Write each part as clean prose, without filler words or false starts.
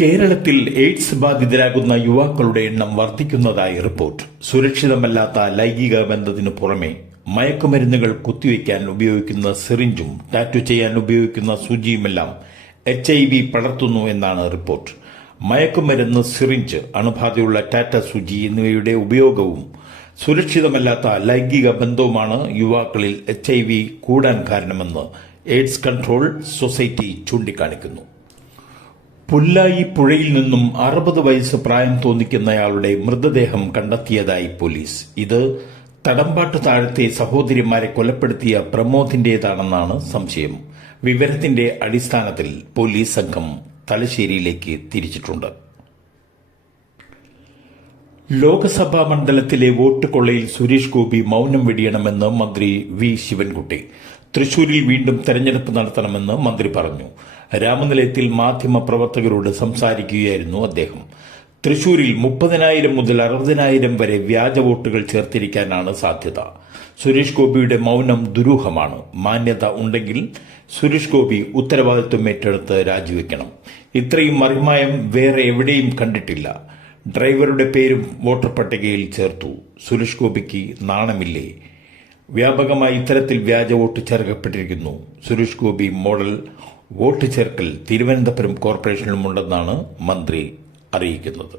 കേരളത്തിൽ എയ്ഡ്സ് ബാധിതരാകുന്ന യുവാക്കളുടെ എണ്ണം വർദ്ധിക്കുന്നതായി റിപ്പോർട്ട്. സുരക്ഷിതമല്ലാത്ത ലൈംഗിക ബന്ധത്തിനു പുറമെ മയക്കുമരുന്നുകൾ കുത്തിവയ്ക്കാൻ ഉപയോഗിക്കുന്ന സിറിഞ്ചും ടാറ്റു ചെയ്യാൻ ഉപയോഗിക്കുന്ന സൂചിയുമെല്ലാം HIV പടർത്തുന്നു എന്നാണ് റിപ്പോർട്ട്. മയക്കുമരുന്ന്, സിറിഞ്ച്, അണുബാധയുള്ള ടാറ്റ സൂചി എന്നിവയുടെ ഉപയോഗവും സുരക്ഷിതമല്ലാത്ത ലൈംഗിക ബന്ധവുമാണ് യുവാക്കളിൽ HIV കൂടാൻ കാരണമെന്ന് എയ്ഡ്സ് കൺട്രോൾ സൊസൈറ്റി ചൂണ്ടിക്കാണിക്കുന്നു. പുല്ലായി പുഴയിൽ നിന്നും 60 വയസ്സ് പ്രായം തോന്നിക്കുന്നയാളുടെ മൃതദേഹം കണ്ടെത്തിയതായി പോലീസ്. ഇത് തടമ്പാട്ട് താഴത്തെ സഹോദരിമാരെ കൊലപ്പെടുത്തിയ പ്രമോദിന്റേതാണെന്നാണ് സംശയം. വിവരത്തിന്റെ അടിസ്ഥാനത്തിൽ പോലീസ് സംഘം തലശ്ശേരിയിലേക്ക് തിരിച്ചിട്ടുണ്ട്. ലോക്സഭാ മണ്ഡലത്തിലെ വോട്ട് കൊള്ളയിൽ സുരേഷ് ഗോപി മൌനം വെടിയണമെന്ന് മന്ത്രി വി ശിവൻകുട്ടി. തൃശൂരിൽ വീണ്ടും തെരഞ്ഞെടുപ്പ് നടത്തണമെന്ന് മന്ത്രി പറഞ്ഞു. രാമനിലയത്തിൽ മാധ്യമ പ്രവർത്തകരോട് സംസാരിക്കുകയായിരുന്നു അദ്ദേഹം. തൃശൂരിൽ 30,000 മുതൽ 60,000 വരെ വ്യാജ വോട്ടുകൾ ചേർത്തിരിക്കാനാണ് സാധ്യത. സുരേഷ് ഗോപിയുടെ മൌനം ദുരൂഹമാണ്. മാന്യത ഉണ്ടെങ്കിൽ സുരേഷ് ഗോപി ഉത്തരവാദിത്വം ഏറ്റെടുത്ത് രാജിവെക്കണം. ഇത്രയും മറിമായം വേറെ എവിടെയും കണ്ടിട്ടില്ല. ഡ്രൈവറുടെ പേരും വോട്ടർ പട്ടികയിൽ ചേർത്തു. സുരേഷ് ഗോപിക്ക് നാണമില്ലേ? വ്യാപകമായി ഇത്തരത്തിൽ വ്യാജ വോട്ട് ചേർക്കപ്പെട്ടിരിക്കുന്നു. സുരേഷ് ഗോപി മോഡൽ വോട്ട് ചേർക്കൽ തിരുവനന്തപുരം കോർപ്പറേഷനിലുമുണ്ടെന്നാണ് മന്ത്രി അറിയിക്കുന്നത്.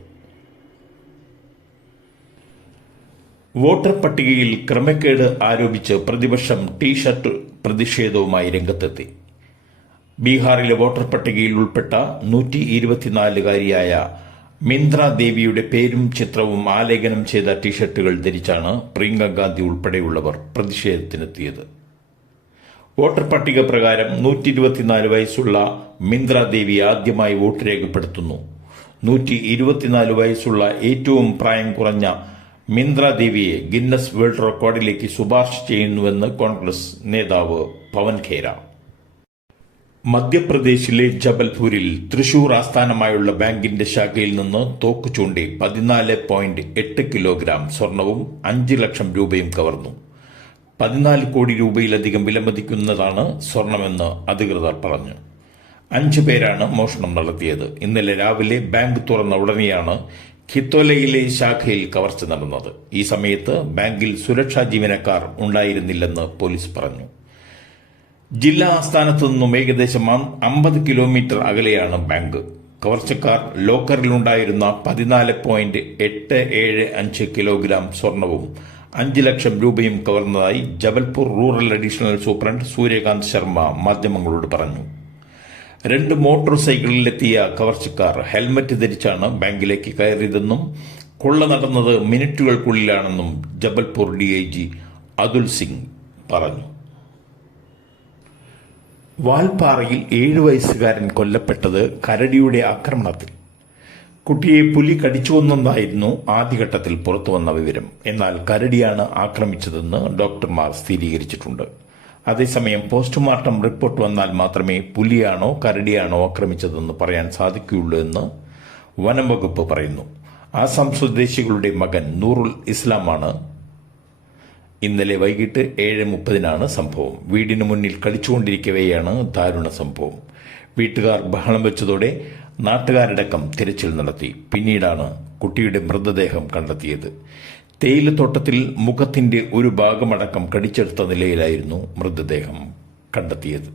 വോട്ടർ പട്ടികയിൽ ക്രമക്കേട് ആരോപിച്ച് പ്രതിപക്ഷം ടീഷർട്ട് പ്രതിഷേധവുമായി രംഗത്തെത്തി. ബീഹാറിലെ വോട്ടർ പട്ടികയിൽ ഉൾപ്പെട്ട 124-കാരിയായ മിന്ദ്ര ദേവിയുടെ പേരും ചിത്രവും ആലേഖനം ചെയ്ത ടീഷർട്ടുകൾ ധരിച്ചാണ് പ്രിയങ്ക ഗാന്ധി ഉൾപ്പെടെയുള്ളവർ പ്രതിഷേധത്തിനെത്തിയത്. വോട്ടർ പട്ടിക പ്രകാരം 124 വയസ്സുള്ള മിന്ദ്ര ദേവി ആദ്യമായി വോട്ട് രേഖപ്പെടുത്തുന്നു. 124 വയസ്സുള്ള ഏറ്റവും പ്രായം കുറഞ്ഞ മിന്ദ്ര ദേവിയെ ഗിന്നസ് വേൾഡ് റെക്കോർഡിലേക്ക് ശുപാർശ ചെയ്യുന്നുവെന്ന് കോൺഗ്രസ് നേതാവ് പവൻ ഖേര. മധ്യപ്രദേശിലെ ജബൽപൂരിൽ തൃശൂർ ആസ്ഥാനമായുള്ള ബാങ്കിന്റെ ശാഖയിൽ നിന്ന് തോക്ക് ചൂണ്ടി 14.8 കിലോഗ്രാം സ്വർണവും 5 ലക്ഷം രൂപയും കവർന്നു. 14 കോടി രൂപയിലധികം വിലമതിക്കുന്നതാണ് സ്വർണമെന്ന് അധികൃതർ പറഞ്ഞു. 5 പേരാണ് മോഷണം നടത്തിയത്. ഇന്നലെ രാവിലെ ബാങ്ക് തുറന്ന ഉടനെയാണ് ഖിത്തോലയിലെ ശാഖയിൽ കവർച്ച നടന്നത്. ഈ സമയത്ത് ബാങ്കിൽ സുരക്ഷാ ജീവനക്കാർ ഉണ്ടായിരുന്നില്ലെന്ന് പോലീസ് പറഞ്ഞു. ജില്ലാ ആസ്ഥാനത്തു നിന്നും ഏകദേശം 50 കിലോമീറ്റർ അകലെയാണ് ബാങ്ക്. കവർച്ചക്കാർ ലോക്കറിലുണ്ടായിരുന്ന 14.875 കിലോഗ്രാം സ്വർണവും 5 ലക്ഷം രൂപയും കവർന്നതായി Jabalpur rural additional superintendent Suryakant Sharma മാധ്യമങ്ങളോട് പറഞ്ഞു. 2 മോട്ടോർ സൈക്കിളിലെത്തിയ കവർച്ചക്കാർ ഹെൽമറ്റ് ധരിച്ചാണ് ബാങ്കിലേക്ക് കയറിയതെന്നും കൊള്ള നടന്നത് മിനിറ്റുകൾക്കുള്ളിലാണെന്നും ജബൽപൂർ DIG അതുൽ സിംഗ് പറഞ്ഞു. വാൽപ്പാറയിൽ 7 വയസ്സുകാരൻ കൊല്ലപ്പെട്ടത് കരടിയുടെ ആക്രമണത്തിൽ. കുട്ടിയെ പുലി കടിച്ചുകൊന്നെന്നായിരുന്നു ആദ്യഘട്ടത്തിൽ പുറത്തുവന്ന വിവരം. എന്നാൽ കരടിയാണ് ആക്രമിച്ചതെന്ന് ഡോക്ടർമാർ സ്ഥിരീകരിച്ചിട്ടുണ്ട്. അതേസമയം പോസ്റ്റ്മോർട്ടം റിപ്പോർട്ട് വന്നാൽ മാത്രമേ പുലിയാണോ കരടിയാണോ ആക്രമിച്ചതെന്ന് പറയാൻ സാധിക്കുകയുള്ളൂ എന്ന് വനം വകുപ്പ് പറയുന്നു. ആസാം സ്വദേശികളുടെ മകൻ നൂറുൽ ഇസ്ലാമാണ്. ഇന്നലെ വൈകിട്ട് 7:30 സംഭവം. വീടിന് മുന്നിൽ കളിച്ചുകൊണ്ടിരിക്കവെയാണ് ദാരുണ സംഭവം. വീട്ടുകാർ ബഹളം വെച്ചതോടെ നാട്ടുകാരടക്കം തിരച്ചിൽ നടത്തി. പിന്നീടാണ് കുട്ടിയുടെ മൃതദേഹം കണ്ടെത്തിയത്. തേയിലത്തോട്ടത്തിൽ മുഖത്തിന്റെ ഒരു ഭാഗമടക്കം കടിച്ചെടുത്ത നിലയിലായിരുന്നു മൃതദേഹം കണ്ടെത്തിയത്.